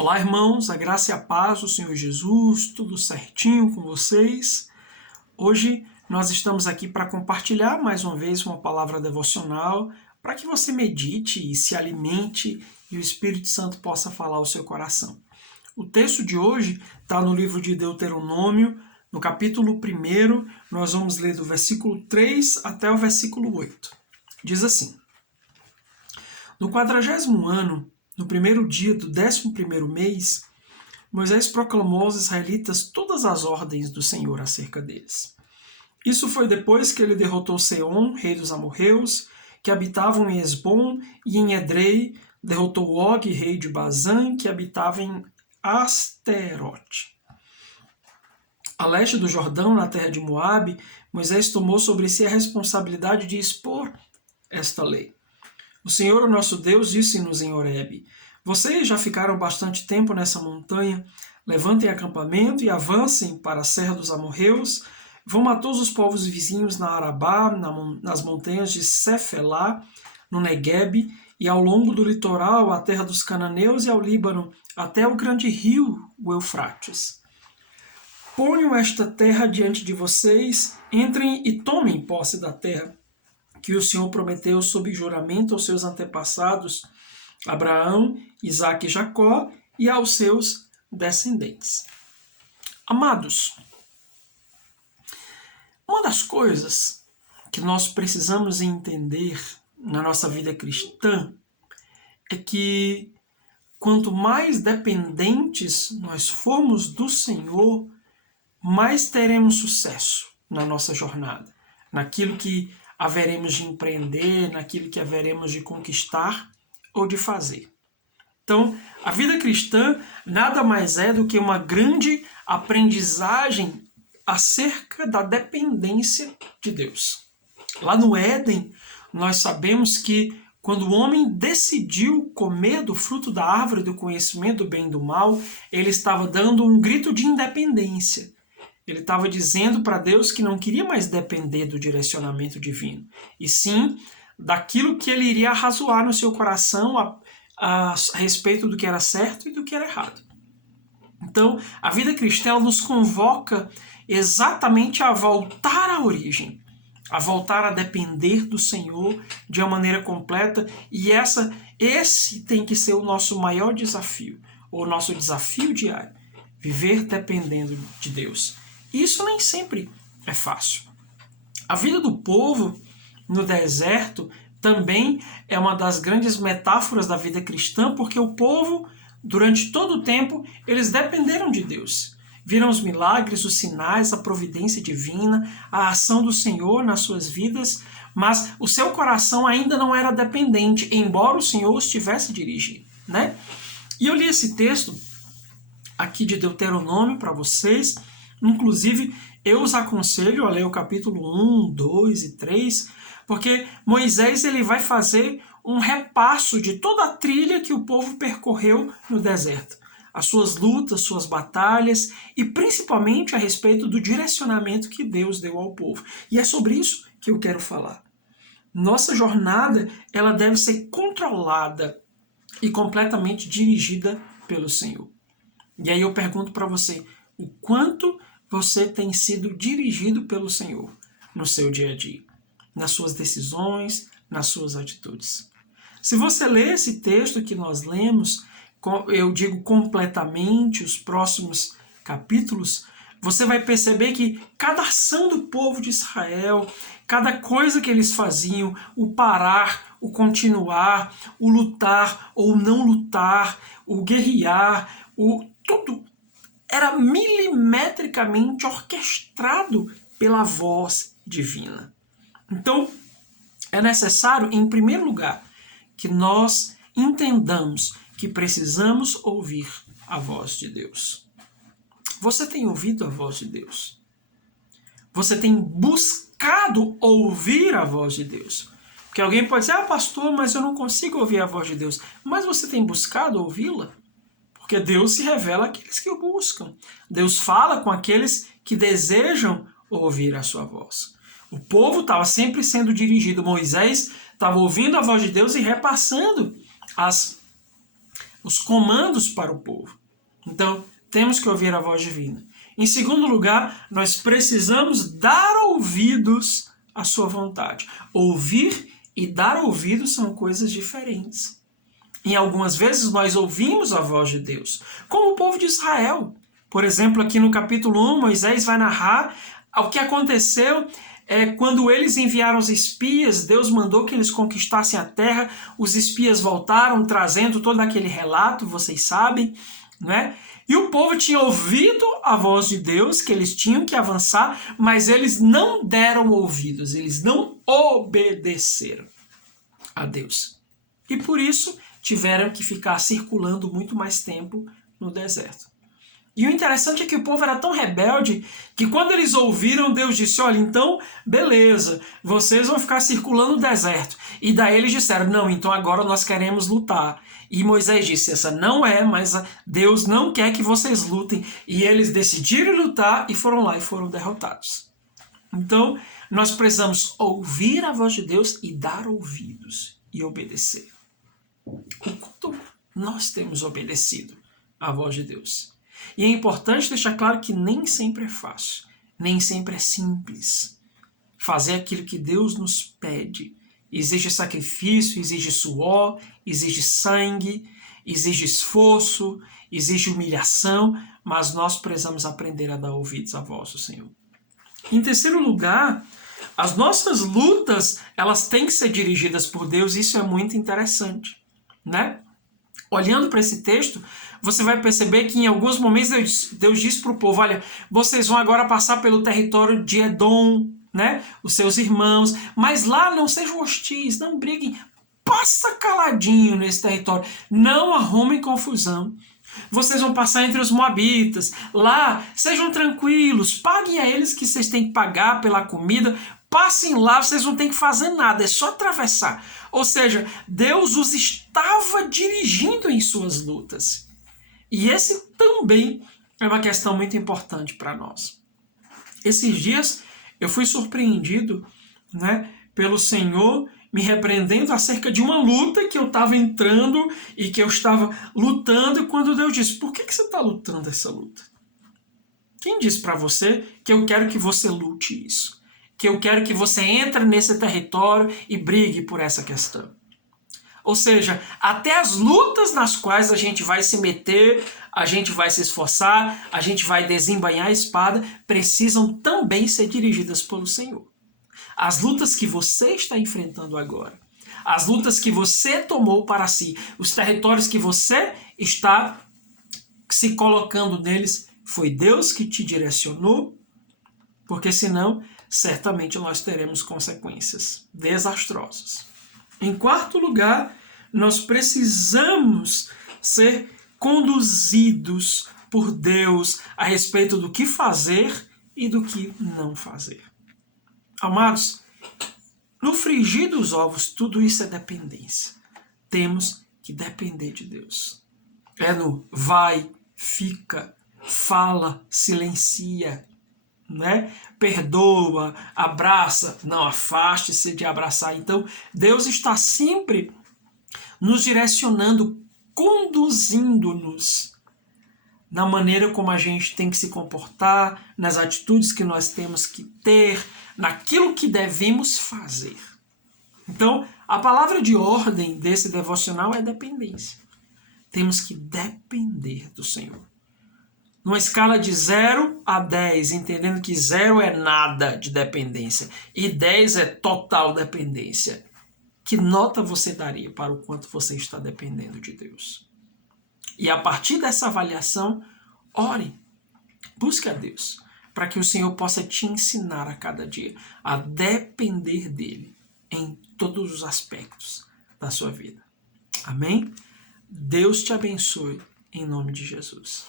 Olá, irmãos, a graça e a paz do Senhor Jesus, tudo certinho com vocês? Hoje nós estamos aqui para compartilhar mais uma vez uma palavra devocional para que você medite e se alimente e o Espírito Santo possa falar ao seu coração. O texto de hoje está no livro de Deuteronômio, no capítulo 1, nós vamos ler do versículo 3 até o versículo 8. Diz assim: No 40º ano, no primeiro dia do 11º mês, Moisés proclamou aos israelitas todas as ordens do Senhor acerca deles. Isso foi depois que ele derrotou Seom, rei dos amorreus, que habitavam em Esbom e em Edrei, derrotou Og, rei de Bazã, que habitava em Asterote. A leste do Jordão, na terra de Moabe, Moisés tomou sobre si a responsabilidade de expor esta lei. O Senhor, o nosso Deus, disse-nos em Horebe: Vocês já ficaram bastante tempo nessa montanha, levantem acampamento e avancem para a serra dos amorreus, vão a todos os povos vizinhos na Arabá, nas montanhas de Cefelá, no Neguebe, e ao longo do litoral, à terra dos cananeus e ao Líbano, até o grande rio, o Eufrates. Ponham esta terra diante de vocês, entrem e tomem posse da terra que o Senhor prometeu sob juramento aos seus antepassados, Abraão, Isaque e Jacó, e aos seus descendentes. Amados, uma das coisas que nós precisamos entender na nossa vida cristã é que quanto mais dependentes nós formos do Senhor, mais teremos sucesso na nossa jornada, naquilo que haveremos de empreender, naquilo que haveremos de conquistar ou de fazer. Então, a vida cristã nada mais é do que uma grande aprendizagem acerca da dependência de Deus. Lá no Éden, nós sabemos que quando o homem decidiu comer do fruto da árvore do conhecimento do bem e do mal, ele estava dando um grito de independência. Ele estava dizendo para Deus que não queria mais depender do direcionamento divino, e sim daquilo que ele iria arrazoar no seu coração a respeito do que era certo e do que era errado. Então, a vida cristã nos convoca exatamente a voltar à origem, a voltar a depender do Senhor de uma maneira completa, e esse tem que ser o nosso maior desafio, ou o nosso desafio diário, viver dependendo de Deus. Isso nem sempre é fácil. A vida do povo no deserto também é uma das grandes metáforas da vida cristã, porque o povo, durante todo o tempo, eles dependeram de Deus. Viram os milagres, os sinais, a providência divina, a ação do Senhor nas suas vidas, mas o seu coração ainda não era dependente, embora o Senhor os tivesse dirigido, né? E eu li esse texto aqui de Deuteronômio para vocês. Inclusive, eu os aconselho a ler o capítulo 1, 2 e 3, porque Moisés ele vai fazer um repasso de toda a trilha que o povo percorreu no deserto. As suas lutas, suas batalhas e principalmente a respeito do direcionamento que Deus deu ao povo. E é sobre isso que eu quero falar. Nossa jornada ela deve ser controlada e completamente dirigida pelo Senhor. E aí eu pergunto para você, o quanto você tem sido dirigido pelo Senhor no seu dia a dia, nas suas decisões, nas suas atitudes. Se você ler esse texto que nós lemos, eu digo completamente, os próximos capítulos, você vai perceber que cada ação do povo de Israel, cada coisa que eles faziam, o parar, o continuar, o lutar ou não lutar, o guerrear, tudo era milimetricamente orquestrado pela voz divina. Então, é necessário, em primeiro lugar, que nós entendamos que precisamos ouvir a voz de Deus. Você tem ouvido a voz de Deus? Você tem buscado ouvir a voz de Deus? Porque alguém pode dizer, pastor, mas eu não consigo ouvir a voz de Deus. Mas você tem buscado ouvi-la? Porque Deus se revela àqueles que o buscam. Deus fala com aqueles que desejam ouvir a sua voz. O povo estava sempre sendo dirigido. Moisés estava ouvindo a voz de Deus e repassando as os comandos para o povo. Então, temos que ouvir a voz divina. Em segundo lugar, nós precisamos dar ouvidos à sua vontade. Ouvir e dar ouvidos são coisas diferentes. Em algumas vezes nós ouvimos a voz de Deus, como o povo de Israel. Por exemplo, aqui no capítulo 1, Moisés vai narrar o que aconteceu quando eles enviaram os espias. Deus mandou que eles conquistassem a terra, os espias voltaram trazendo todo aquele relato, vocês sabem, né? E o povo tinha ouvido a voz de Deus, que eles tinham que avançar, mas eles não deram ouvidos, eles não obedeceram a Deus. E por isso tiveram que ficar circulando muito mais tempo no deserto. E o interessante é que o povo era tão rebelde que quando eles ouviram, Deus disse, olha, então, beleza, vocês vão ficar circulando no deserto. E daí eles disseram, não, então agora nós queremos lutar. E Moisés disse, essa não é, mas Deus não quer que vocês lutem. E eles decidiram lutar e foram lá e foram derrotados. Então, nós precisamos ouvir a voz de Deus e dar ouvidos e obedecer. O quanto nós temos obedecido à voz de Deus. E é importante deixar claro que nem sempre é fácil, nem sempre é simples. Fazer aquilo que Deus nos pede exige sacrifício, exige suor, exige sangue, exige esforço, exige humilhação, mas nós precisamos aprender a dar ouvidos à voz do Senhor. Em terceiro lugar, as nossas lutas, elas têm que ser dirigidas por Deus, isso é muito interessante, né? Olhando para esse texto, você vai perceber que em alguns momentos Deus diz para o povo, olha, vocês vão agora passar pelo território de Edom, né? Os seus irmãos, mas lá não sejam hostis, não briguem, passa caladinho nesse território, não arrumem confusão. Vocês vão passar entre os moabitas, lá sejam tranquilos, paguem a eles que vocês têm que pagar pela comida, passem lá, vocês não têm que fazer nada, é só atravessar. Ou seja, Deus os estava dirigindo em suas lutas. E esse também é uma questão muito importante para nós. Esses dias eu fui surpreendido, né, pelo Senhor me repreendendo acerca de uma luta que eu estava entrando e que eu estava lutando, quando Deus disse, por que você está lutando essa luta? Quem disse para você que eu quero que você lute isso? Que eu quero que você entre nesse território e brigue por essa questão? Ou seja, até as lutas nas quais a gente vai se meter, a gente vai se esforçar, a gente vai desembainhar a espada, precisam também ser dirigidas pelo Senhor. As lutas que você está enfrentando agora, as lutas que você tomou para si, os territórios que você está se colocando neles, foi Deus que te direcionou, porque senão, certamente nós teremos consequências desastrosas. Em quarto lugar, nós precisamos ser conduzidos por Deus a respeito do que fazer e do que não fazer. Amados, no frigir dos ovos, tudo isso é dependência. Temos que depender de Deus. É no vai, fica, fala, silencia, né? Perdoa, abraça, não afaste-se de abraçar. Então, Deus está sempre nos direcionando, conduzindo-nos na maneira como a gente tem que se comportar, nas atitudes que nós temos que ter, naquilo que devemos fazer. Então, a palavra de ordem desse devocional é dependência. Temos que depender do Senhor. Numa escala de 0 a 10, entendendo que 0 é nada de dependência e 10 é total dependência. Que nota você daria para o quanto você está dependendo de Deus? E a partir dessa avaliação, ore, busque a Deus, para que o Senhor possa te ensinar a cada dia a depender dEle em todos os aspectos da sua vida. Amém? Deus te abençoe em nome de Jesus.